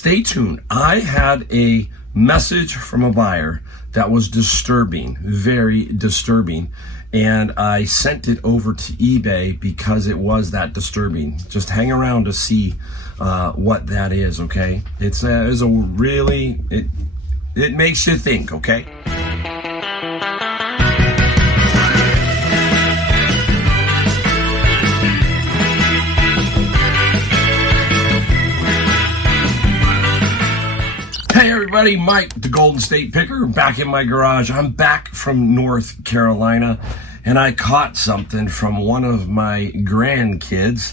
stay tuned. I had a message from a buyer that was disturbing, very disturbing, and I sent it over to eBay because it was that disturbing. Just hang around to see what that is, okay? It makes you think, okay? Hey everybody, Mike, the Golden State Picker, back in my garage. I'm back from North Carolina, and I caught something from one of my grandkids,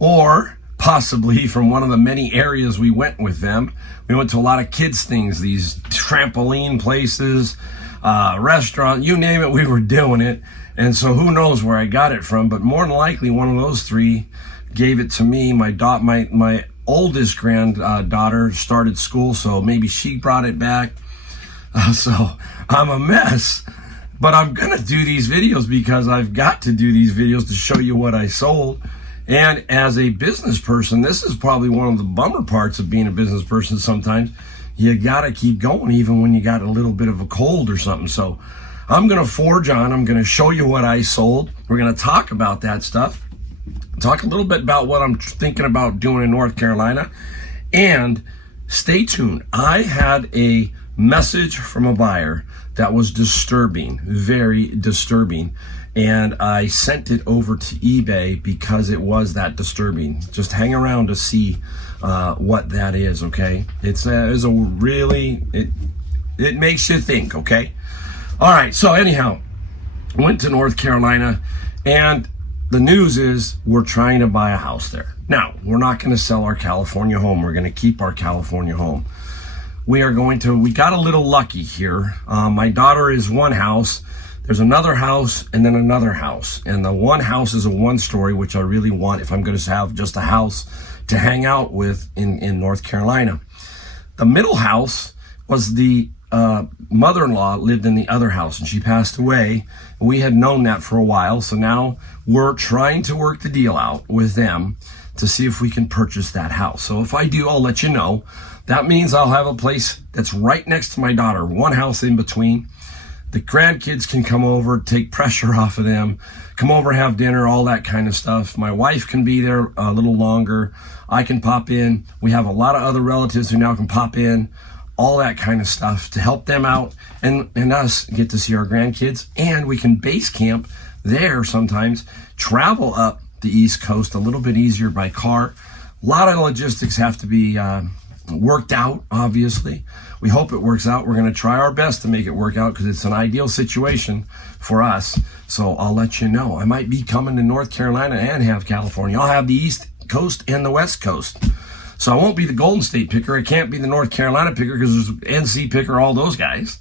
or possibly from one of the many areas we went with them. We went to a lot of kids' things, these trampoline places, restaurant, you name it, we were doing it. And so who knows where I got it from, but more than likely one of those three gave it to me. My oldest granddaughter started school, so maybe she brought it back. So I'm a mess, but I'm gonna do these videos because I've got to do these videos to show you what I sold. And as a business person, this is probably one of the bummer parts of being a business person. Sometimes you gotta keep going even when you got a little bit of a cold or something. So I'm gonna forge on. I'm gonna show you what I sold. We're gonna talk about that stuff. Talk a little bit about what I'm thinking about doing in North Carolina, and stay tuned. I had a message from a buyer that was disturbing, very disturbing, and I sent it over to eBay because it was that disturbing. Just hang around to see what that is, okay? It makes you think, okay? All right, so anyhow, went to North Carolina, and the news is we're trying to buy a house there. Now, we're not going to sell our California home. We're going to keep our California home. We got a little lucky here. My daughter is one house. There's another house and then another house. And the one house is a one-story, which I really want if I'm going to have just a house to hang out with in North Carolina. The middle house was the mother-in-law lived in the other house, and she passed away. We had known that for a while, so now we're trying to work the deal out with them to see if we can purchase that house. So if I do, I'll let you know. That means I'll have a place that's right next to my daughter, one house in between. The grandkids can come over, take pressure off of them, come over, have dinner, all that kind of stuff. My wife can be there a little longer. I can pop in. We have a lot of other relatives who now can pop in. All that kind of stuff to help them out and us get to see our grandkids. And we can base camp there sometimes, travel up the East Coast a little bit easier by car. A lot of logistics have to be worked out, obviously. We hope it works out. We're going to try our best to make it work out because it's an ideal situation for us. So I'll let you know. I might be coming to North Carolina and have California. I'll have the East Coast and the West Coast. So I won't be the Golden State Picker. I can't be the North Carolina Picker because there's NC Picker, all those guys.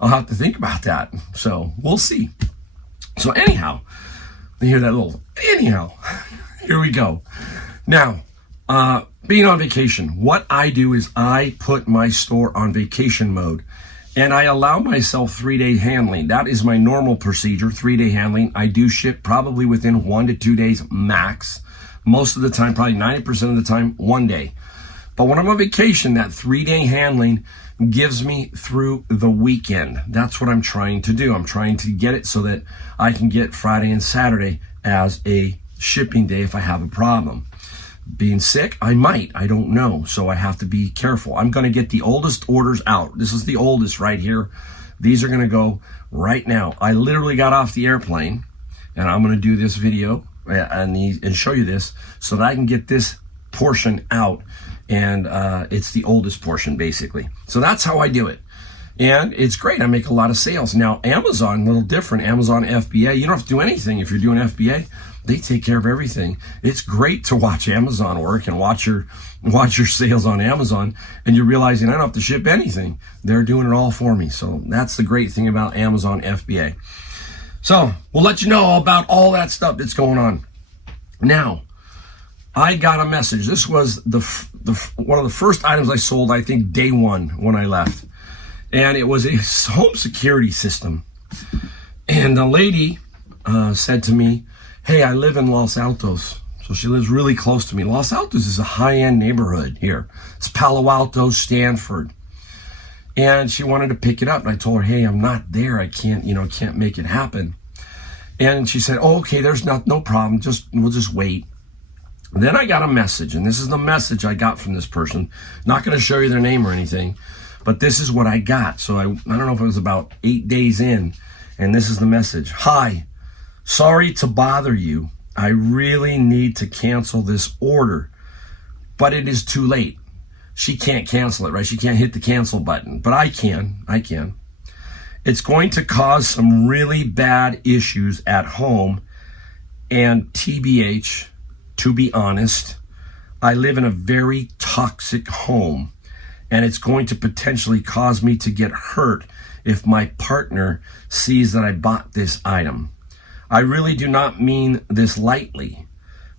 I'll have to think about that. So we'll see. So anyhow, you hear that little, anyhow, here we go. Now, being on vacation, what I do is I put my store on vacation mode and I allow myself 3-day handling. That is my normal procedure, 3-day handling. I do ship probably within 1 to 2 days max. Most of the time, probably 90% of the time, 1 day. But when I'm on vacation, that 3-day handling gives me through the weekend. That's what I'm trying to do. I'm trying to get it so that I can get Friday and Saturday as a shipping day if I have a problem. Being sick, I might. I don't know. So I have to be careful. I'm going to get the oldest orders out. This is the oldest right here. These are going to go right now. I literally got off the airplane, and I'm going to do this video and show you this so that I can get this portion out, and it's the oldest portion basically. So that's how I do it, and it's great. I make a lot of sales. Now Amazon, a little different. Amazon FBA, you don't have to do anything if you're doing FBA. They take care of everything. It's great to watch Amazon work and watch your sales on Amazon, and you're realizing I don't have to ship anything. They're doing it all for me. So that's the great thing about Amazon FBA. So we'll let you know about all that stuff that's going on. Now, I got a message. This was one of the first items I sold, I think, day one when I left. And it was a home security system. And the lady said to me, hey, I live in Los Altos. So she lives really close to me. Los Altos is a high-end neighborhood here. It's Palo Alto, Stanford. And she wanted to pick it up. And I told her, hey, I'm not there. I can't make it happen. And she said, oh, okay, there's no problem. We'll just wait. And then I got a message, and this is the message I got from this person. Not going to show you their name or anything, but this is what I got. So I don't know if it was about 8 days in, and this is the message. Hi, sorry to bother you. I really need to cancel this order, but it is too late. She can't cancel it, right? She can't hit the cancel button, but I can. It's going to cause some really bad issues at home, and TBH, to be honest, I live in a very toxic home, and it's going to potentially cause me to get hurt if my partner sees that I bought this item. I really do not mean this lightly.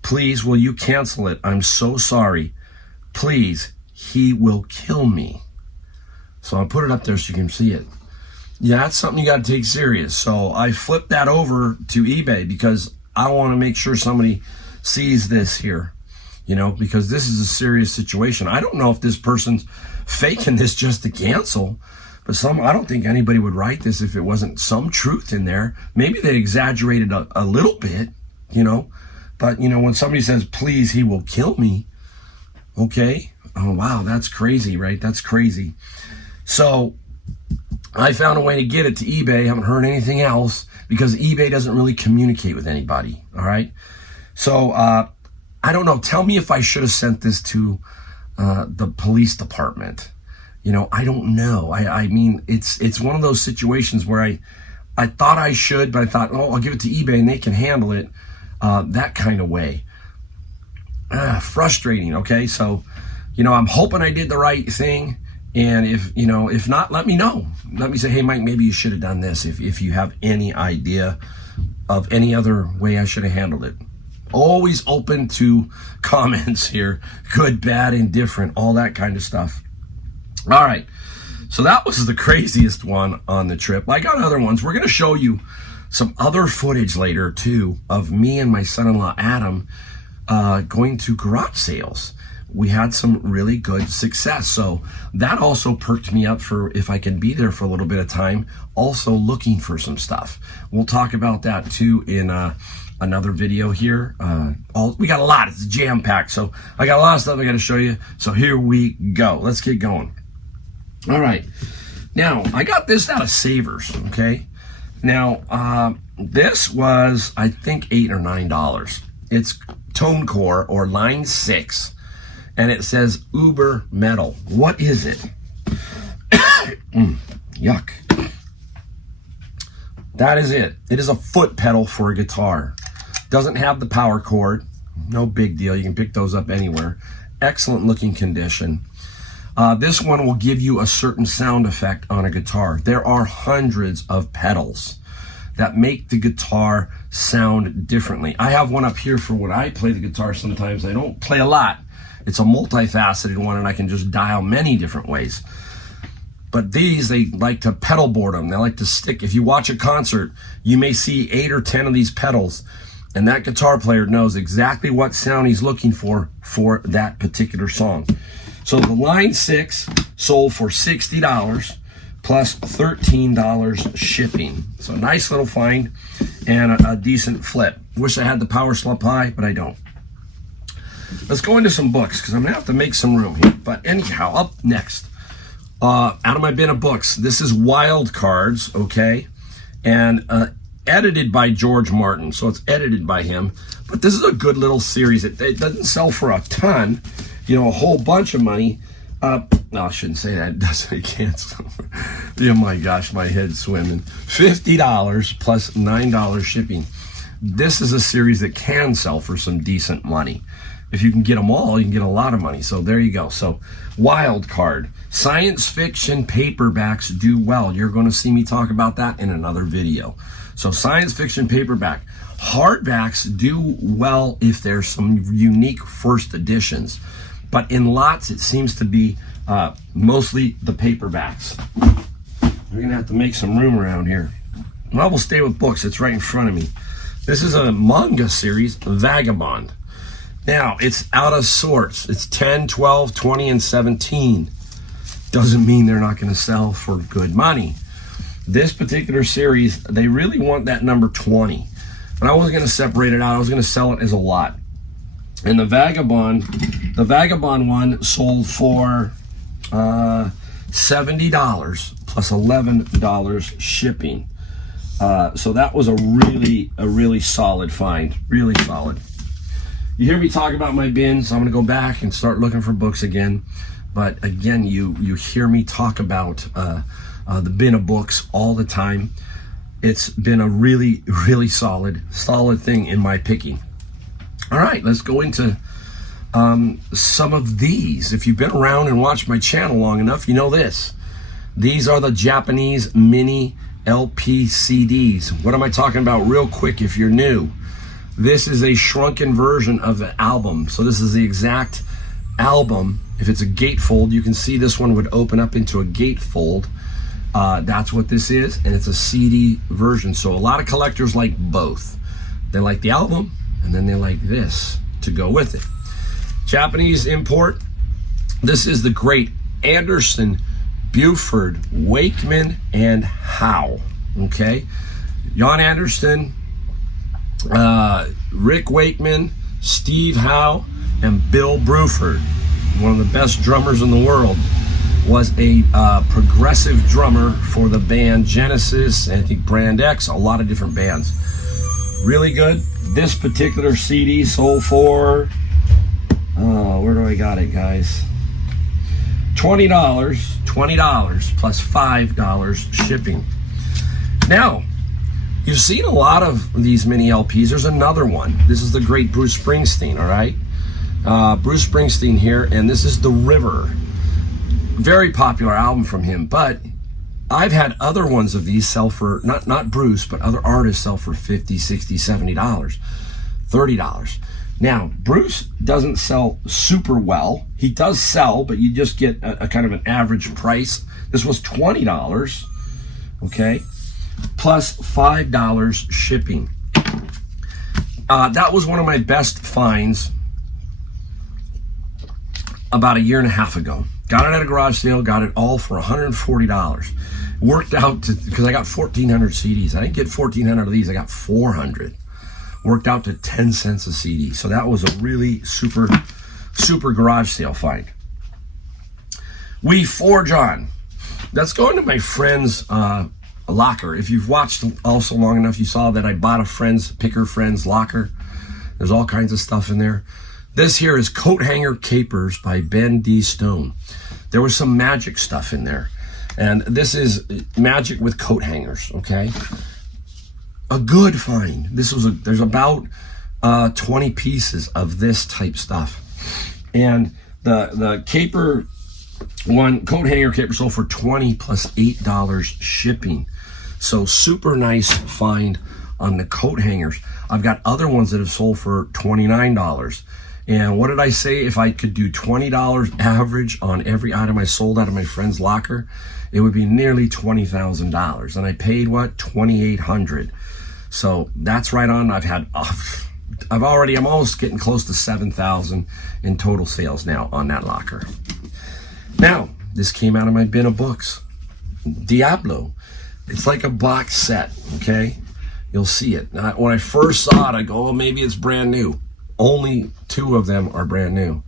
Please, will you cancel it? I'm so sorry. Please, he will kill me. So I'll put it up there so you can see it. Yeah, that's something you got to take serious. So I flipped that over to eBay because I want to make sure somebody sees this here, because this is a serious situation. I don't know if this person's faking this just to cancel, but I don't think anybody would write this if it wasn't some truth in there. Maybe they exaggerated a little bit, but when somebody says, please, he will kill me. Okay. Oh, wow. That's crazy, right? That's crazy. So I found a way to get it to eBay. Haven't heard anything else because eBay doesn't really communicate with anybody. All right. So I don't know. Tell me if I should have sent this to the police department. I don't know. I mean, it's one of those situations where I thought I should, but I thought, oh, I'll give it to eBay and they can handle it that kind of way. Frustrating. Okay. So, I'm hoping I did the right thing. And if not, let me know. Let me say, hey, Mike, maybe you should have done this if you have any idea of any other way I should have handled it. Always open to comments here. Good, bad, indifferent, all that kind of stuff. All right. So that was the craziest one on the trip. I got other ones. We're going to show you some other footage later, too, of me and my son-in-law, Adam, going to garage sales. We had some really good success. So that also perked me up for if I can be there for a little bit of time, also looking for some stuff. We'll talk about that, too, in another video here. We got a lot. It's jam-packed. So I got a lot of stuff I got to show you. So here we go. Let's get going. All right. Now, I got this out of Savers, okay? Now, this was, I think, $8 or $9. It's Tone Core or Line 6, and it says Uber Metal. What is it? Yuck. That is it. It is a foot pedal for a guitar. Doesn't have the power cord. No big deal. You can pick those up anywhere. Excellent looking condition. This one will give you a certain sound effect on a guitar. There are hundreds of pedals that make the guitar sound differently. I have one up here for when I play the guitar sometimes. I don't play a lot. It's a multifaceted one, and I can just dial many different ways. But these, they like to pedal board them. They like to stick. If you watch a concert, you may see 8 or 10 of these pedals, and that guitar player knows exactly what sound he's looking for that particular song. So the Line 6 sold for $60 plus $13 shipping. So nice little find and a decent flip. Wish I had the power supply, but I don't. Let's go into some books because I'm going to have to make some room here. But anyhow, up next, out of my bin of books, this is Wild Cards, okay? And edited by George Martin, so it's edited by him. But this is a good little series. It doesn't sell for a ton, a whole bunch of money. No, I shouldn't say that. It doesn't. It can't. Oh my gosh, my head's swimming. $50 plus $9 shipping. This is a series that can sell for some decent money. If you can get them all, you can get a lot of money. So there you go. So Wild Card. Science fiction paperbacks do well. You're going to see me talk about that in another video. So science fiction paperback. Hardbacks do well if there's some unique first editions. But in lots, it seems to be mostly the paperbacks. We're going to have to make some room around here. Well, we'll stay with books. It's right in front of me. This is a manga series, Vagabond. Now, it's out of sorts. It's 10, 12, 20, and 17. Doesn't mean they're not going to sell for good money. This particular series, they really want that number 20. But I wasn't going to separate it out. I was going to sell it as a lot. And the Vagabond one sold for $70 plus $11 shipping. So that was a really solid find. Really solid. You hear me talk about my bins. I'm going to go back and start looking for books again. But again, you hear me talk about the bin of books all the time. It's been a really solid thing in my picking. All right, let's go into some of these. If you've been around and watched my channel long enough, you know this. These are the Japanese mini LP CDs. What am I talking about real quick if you're new? This is a shrunken version of the album. So this is the exact album. If it's a gatefold, you can see this one would open up into a gatefold. That's what this is, and it's a CD version. So a lot of collectors like both. They like the album, and then they like this to go with it. Japanese import. This is the great Anderson, Buford, Wakeman, and Howe. Okay, Jan Anderson, Rick Wakeman, Steve Howe, and Bill Bruford, one of the best drummers in the world, was a progressive drummer for the band Genesis, and I think Brand X, a lot of different bands. Really good. This particular CD sold for, where do I got it, guys? $20 plus $5 shipping. Now, you've seen a lot of these mini LPs. There's another one. This is the great Bruce Springsteen, all right? Bruce Springsteen here, and this is The River. Very popular album from him, but I've had other ones of these sell for, not Bruce, but other artists sell for $50, $60, $70, $30. Now, Bruce doesn't sell super well. He does sell, but you just get a kind of an average price. This was $20, okay, plus $5 shipping. That was one of my best finds about a year and a half ago. Got it at a garage sale, got it all for $140. Worked out to, because I got 1,400 CDs. I didn't get 1,400 of these, I got 400. Worked out to 10 cents a CD. So that was a really super garage sale find. We forge on. Let's go into my friend's locker. If you've watched also long enough, you saw that I bought a picker friend's locker. There's all kinds of stuff in there. This here is Coat Hanger Capers by Ben D. Stone. There was some magic stuff in there. And this is magic with coat hangers, okay? A good find. There's about 20 pieces of this type stuff. And the caper one, coat hanger caper, sold for $20 plus $8 shipping. So super nice find on the coat hangers. I've got other ones that have sold for $29. And what did I say? If I could do $20 average on every item I sold out of my friend's locker, it would be nearly $20,000. And I paid what? $2,800. So that's right on. I'm almost getting close to 7,000 in total sales now on that locker. Now, this came out of my bin of books. Diablo. It's like a box set, okay? You'll see it. Now, when I first saw it, I go, oh, maybe it's brand new. Only 2 of them are brand new,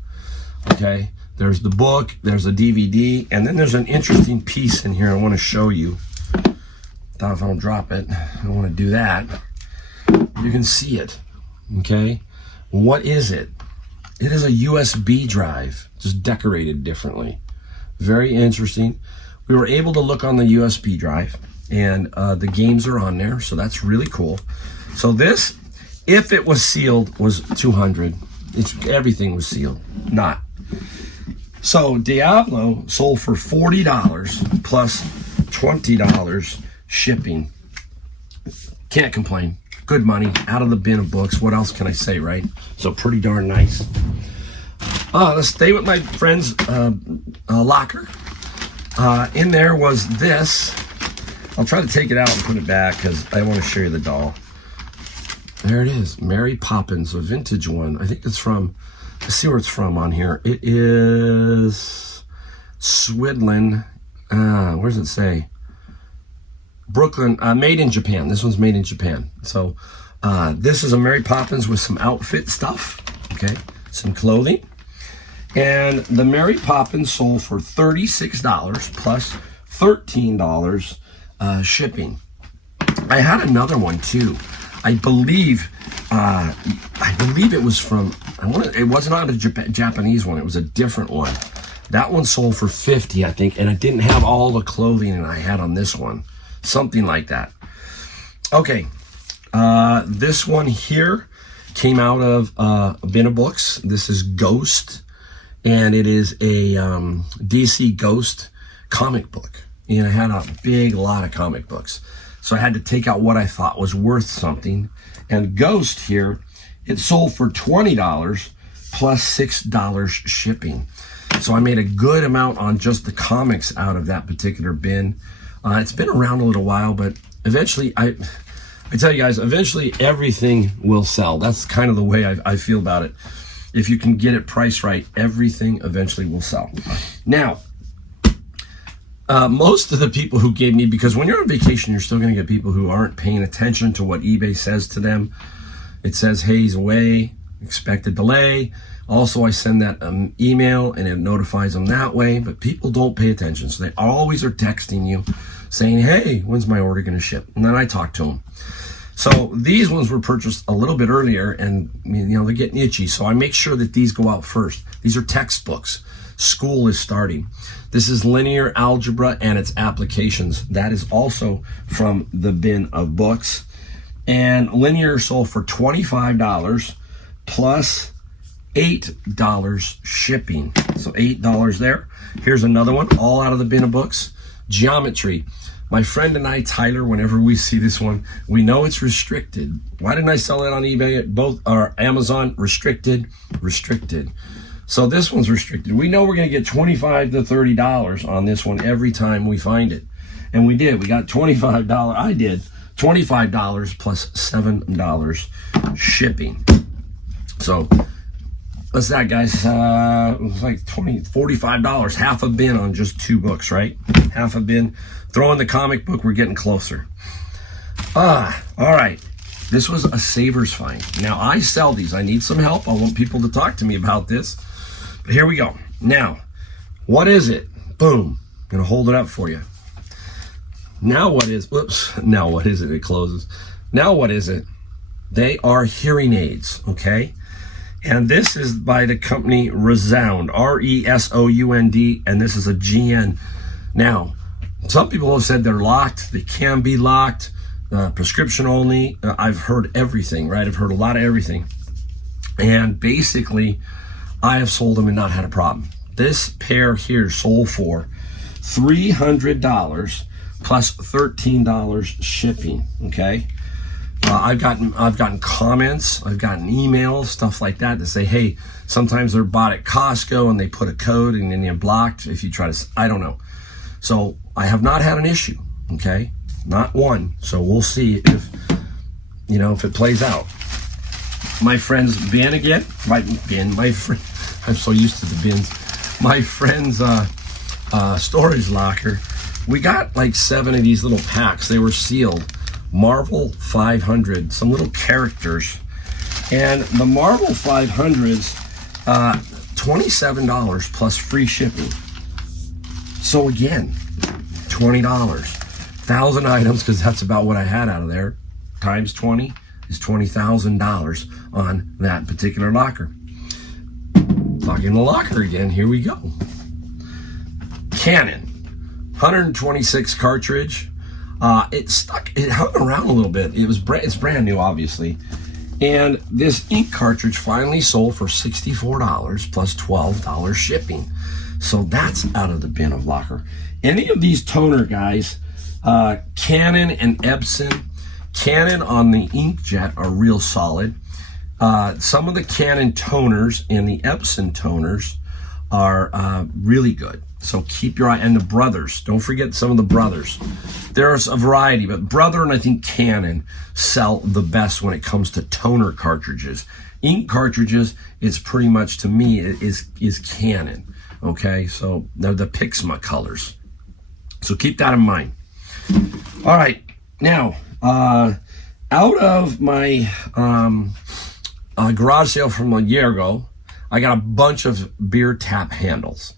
okay? There's the book, there's a DVD, and then there's an interesting piece in here I want to show you. Thought if I don't drop it, I don't want to do that. You can see it, okay? What is it? It is a USB drive, just decorated differently. Very interesting. We were able to look on the USB drive, and the games are on there, so that's really cool. So this, if it was sealed, was $200. Everything was sealed. Not. So Diablo sold for $40 plus $20 shipping. Can't complain. Good money out of the bin of books. What else can I say, right? So pretty darn nice. Let's stay with my friend's locker. In there was this. I'll try to take it out and put it back because I want to show you the doll. There it is, Mary Poppins, a vintage one. I think it's from, let's see where it's from on here. It is Swidlin. Where does it say? Brooklyn, made in Japan. This one's made in Japan. So this is a Mary Poppins with some outfit stuff, okay? Some clothing. And the Mary Poppins sold for $36 plus $13 shipping. I had another one too. I believe it was from, it was not a Japanese one. It was a different one. That one sold for $50, I think, and it didn't have all the clothing that I had on this one. Something like that. Okay, this one here came out of a bin of books. This is Ghost, and it is a DC Ghost comic book. And I had a big lot of comic books. So I had to take out what I thought was worth something. And Ghost here, it sold for $20 plus $6 shipping. So I made a good amount on just the comics out of that particular bin. It's been around a little while, but eventually, I tell you guys, eventually everything will sell. That's kind of the way I feel about it. If you can get it priced right, everything eventually will sell. Now, most of the people who gave me, because when you're on vacation, you're still going to get people who aren't paying attention to what eBay says to them. It says, hey, he's away, expect a delay. Also, I send that email and it notifies them that way, but people don't pay attention. So they always are texting you saying, hey, when's my order going to ship? And then I talk to them. So these ones were purchased a little bit earlier, and they're getting itchy. So I make sure that these go out first. These are textbooks. School is starting. This is linear algebra and its applications. That is also from the bin of books. And linear sold for $25 plus $8 shipping. So $8 there. Here's another one, all out of the bin of books. Geometry. My friend and I, Tyler, whenever we see this one, we know it's restricted. Why didn't I sell it on eBay at both or Amazon? Restricted. So this one's restricted. We know we're going to get $25 to $30 on this one every time we find it. And we did. We got $25. I did. $25 plus $7 shipping. So what's that, guys? It was like $45, half a bin on just 2 books, right? Half a bin. Throw in the comic book, we're getting closer. All right. This was a saver's find. Now, I sell these. I need some help. I want people to talk to me about this. But here we go. Now, what is it? Boom. I'm going to hold it up for you. Now what is, now what is it? It closes. Now what is it? They are hearing aids, okay? And this is by the company Resound, Resound, and this is a GN. Now, some people have said they're locked. They can be locked, prescription only. I've heard everything, right? I've heard a lot of everything. And basically, I have sold them and not had a problem. This pair here sold for $300 plus $13 shipping, okay? I've gotten comments, I've gotten emails, stuff like that say, hey, sometimes they're bought at Costco and they put a code and then you're blocked if you try to, I don't know. So I have not had an issue, okay? Not one. So we'll see if it plays out. My friend's bin again, my friend, I'm so used to the bins. My friend's storage locker, we got like 7 of these little packs. They were sealed. Marvel 500, some little characters. And the Marvel 500s, $27 plus free shipping. So again, $20. 1,000 items, because that's about what I had out of there, times 20 is $20,000 on that particular locker. Talking the locker again, here we go. Canon, 126 cartridge. It hung around a little bit. It's brand new, obviously. And this ink cartridge finally sold for $64 plus $12 shipping. So that's out of the bin of locker. Any of these toner guys, Canon and Epson, Canon on the inkjet are real solid. Some of the Canon toners and the Epson toners are really good. So keep your eye, and the brothers. Don't forget some of the brothers. There's a variety, but Brother and I think Canon sell the best when it comes to toner cartridges. Ink cartridges is pretty much, to me, is Canon. Okay, so they're the Pixma colors. So keep that in mind. All right, now out of my garage sale from a year ago, I got a bunch of beer tap handles,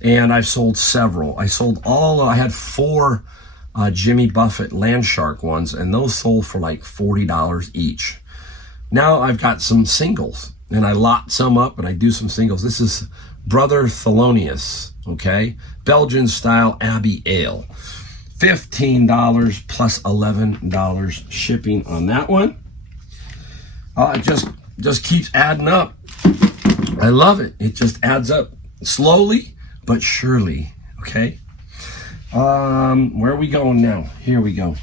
and I've sold several. I had 4 Jimmy Buffett Landshark ones, and those sold for like $40 each. Now I've got some singles, and I lot some up and I do some singles. This is Brother Thelonious, okay? Belgian style Abbey Ale. $15 plus $11 shipping on that one. It just keeps adding up. I love it. It just adds up slowly but surely, okay? Where are we going now? Here we go.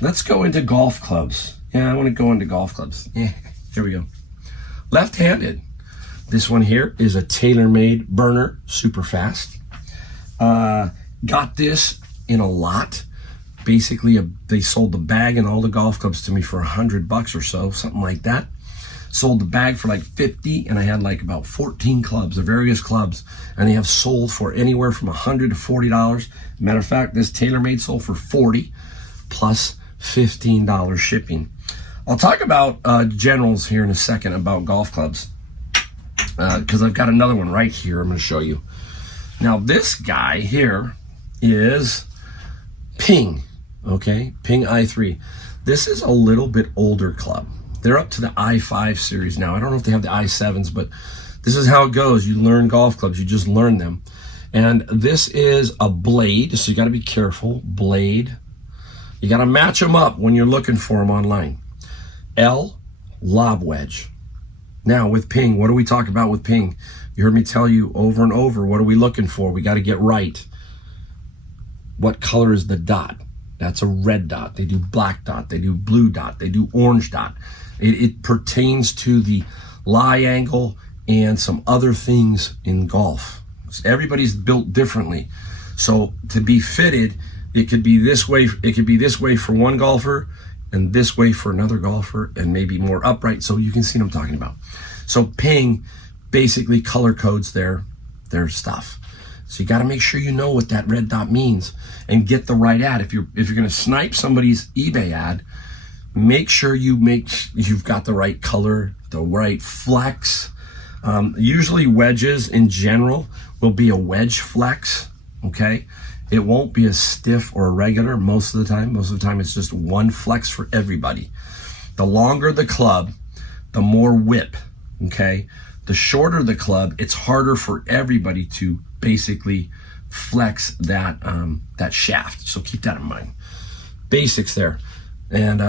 Let's go into golf clubs. Yeah, I want to go into golf clubs. Yeah, here we go. Left-handed. This one here is a tailor-made burner, super fast. Got this in a lot. Basically, they sold the bag and all the golf clubs to me for $100 or so, something like that. Sold the bag for like $50, and I had like about 14 clubs, the various clubs, and they have sold for anywhere from $100 to $40. Matter of fact, this TaylorMade sold for $40 plus $15 shipping. I'll talk about generals here in a second about golf clubs, because I've got another one right here I'm going to show you. Now this guy here is Ping, okay? Ping i3. This is a little bit older club. They're up to the i5 series now. I don't know if they have the i7s, but this is how it goes. You learn golf clubs, you just learn them. And this is a blade, so you got to be careful. Blade. You got to match them up when you're looking for them online. L, lob wedge. Now with Ping, what do we talk about with Ping? You heard me tell you over and over, what are we looking for? We got to get right. What color is the dot? That's a red dot. They do black dot. They do blue dot. They do orange dot. It pertains to the lie angle and some other things in golf. Everybody's built differently. So to be fitted, it could be this way. It could be this way for one golfer and this way for another golfer, and maybe more upright. So you can see what I'm talking about. So Ping basically color codes their stuff. So you got to make sure you know what that red dot means and get the right ad. If you're going to snipe somebody's eBay ad, make sure you've got the right color, the right flex. Usually wedges in general will be a wedge flex, okay? It won't be a stiff or a regular most of the time. Most of the time it's just one flex for everybody. The longer the club, the more whip, okay? The shorter the club, it's harder for everybody to basically flex that shaft. So keep that in mind. Basics there. And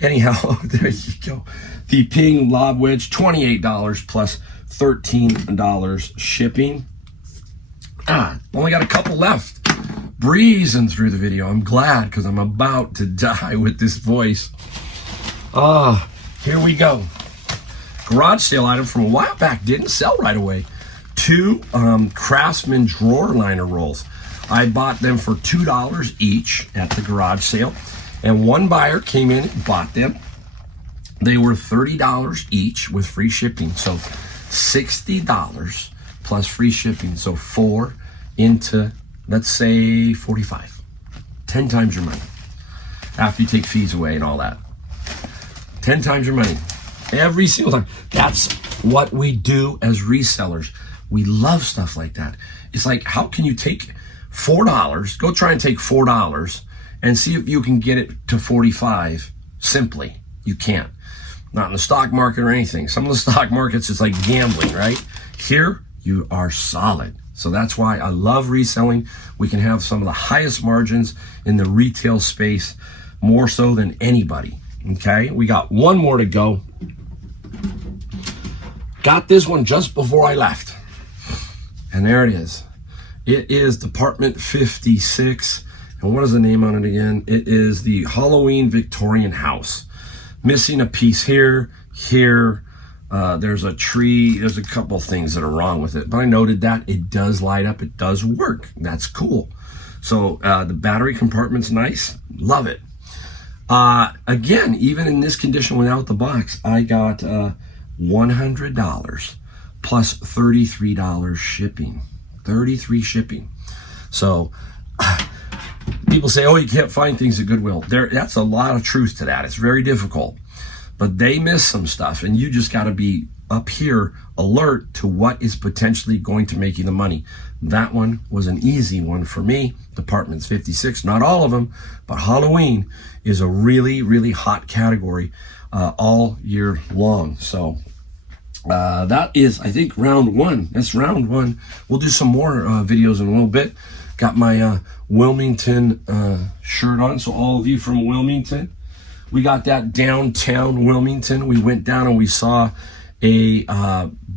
anyhow, there you go. The Ping lob wedge, $28 plus $13 shipping. Only got a couple left. Breezing through the video. I'm glad, because I'm about to die with this voice. Here we go. Garage sale item from a while back, didn't sell right away. 2 Craftsman drawer liner rolls. I bought them for $2 each at the garage sale, and one buyer came in and bought them. They were $30 each with free shipping, so $60 plus free shipping. So 4 into, let's say, 45. 10 times your money after you take fees away and all that. 10 times your money every single time. That's what we do as resellers. We love stuff like that. It's like, how can you take $4, go try and take $4 and see if you can get it to 45 simply. You can't. Not in the stock market or anything. Some of the stock markets, it's like gambling, right? Here, you are solid. So that's why I love reselling. We can have some of the highest margins in the retail space, more so than anybody. Okay, we got one more to go. Got this one just before I left. And there it is. It is Department 56. And what is the name on it again? It is the Halloween Victorian House. Missing a piece here, here, There's a tree, there's a couple things that are wrong with it, but I noted that it does light up, it does work. That's cool. So the battery compartment's nice, love it. Again, even in this condition without the box, I got $100 plus $33 shipping. 33 shipping. So people say, oh, you can't find things at Goodwill. That's a lot of truth to that. It's very difficult. But they miss some stuff, and you just got to be up here alert to what is potentially going to make you the money. That one was an easy one for me. Departments 56, not all of them, but Halloween is a really, really hot category all year long. So that is, I think, round one. That's round one. We'll do some more videos in a little bit. Got my Wilmington shirt on, so all of you from Wilmington, we got that downtown Wilmington. We went down and we saw a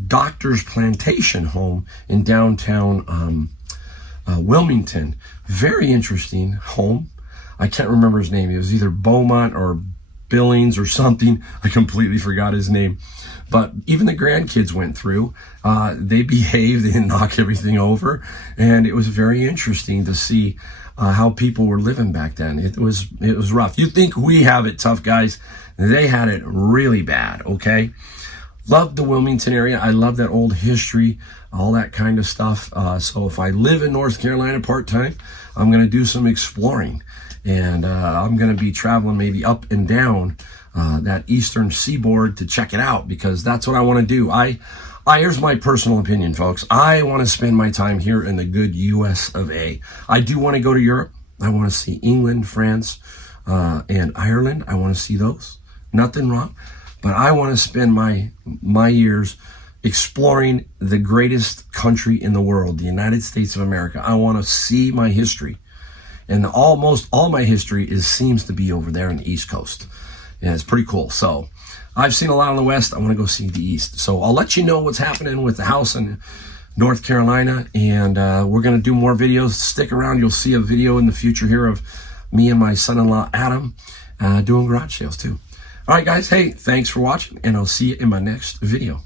doctor's plantation home in downtown Wilmington. Very interesting home. I can't remember his name. It was either Beaumont or Billings or something. I completely forgot his name. But even the grandkids went through. They behaved. They didn't knock everything over. And it was very interesting to see how people were living back then. It was rough. You think we have it tough, guys. They had it really bad, okay? Love the Wilmington area. I love that old history, all that kind of stuff. So if I live in North Carolina part-time, I'm going to do some exploring. And I'm going to be traveling maybe up and down that eastern seaboard to check it out, because that's what I want to do. Here's my personal opinion, folks. I want to spend my time here in the good US of A. I do want to go to Europe. I want to see England, France, and Ireland. I want to see those. Nothing wrong. But I want to spend my years exploring the greatest country in the world, the United States of America. I want to see my history. And almost all my history seems to be over there in the East Coast. And it's pretty cool. So I've seen a lot in the West. I want to go see the East. So I'll let you know what's happening with the house in North Carolina. And we're going to do more videos. Stick around. You'll see a video in the future here of me and my son-in-law, Adam, doing garage sales too. All right, guys. Hey, thanks for watching. And I'll see you in my next video.